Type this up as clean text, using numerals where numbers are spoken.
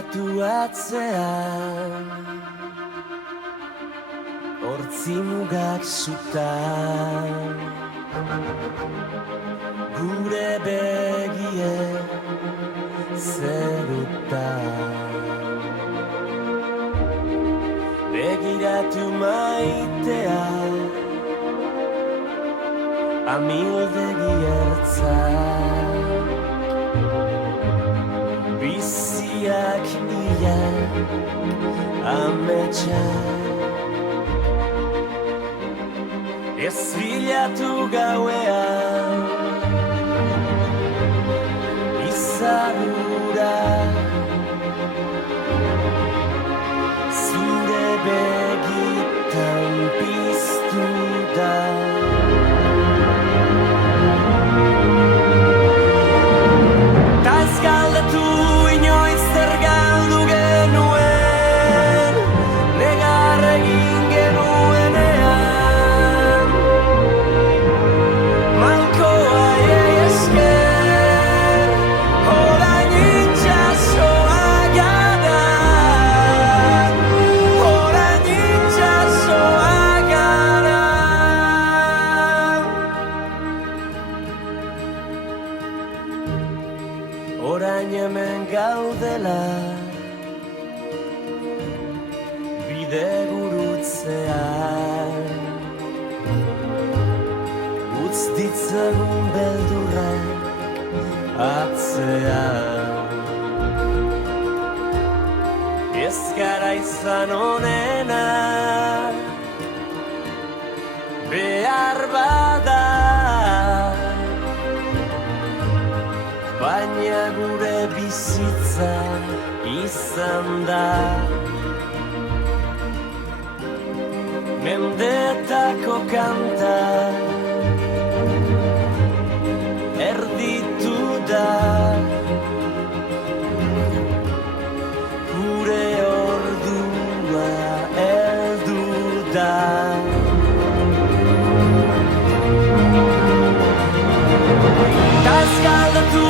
Begiratu atzean hortzi mugak zutan gure begie zerutan begiratu maitea amildegi ertzan biziak ia ametxan ez bilatu gauean izarura zure begitan piztu da ta ez galdetu inoiz zer galdu genuen negar egin genuenean malkoa esker orain itxasoa gara orain itxasoa gara orain hemen gaudela bide gurutzean utz ditzagun beldurrak atzean ez gara izan onena behar bada baina gure bizitza izan da mendetako kanta erditu da gure ordua heldu da ta ez galdetu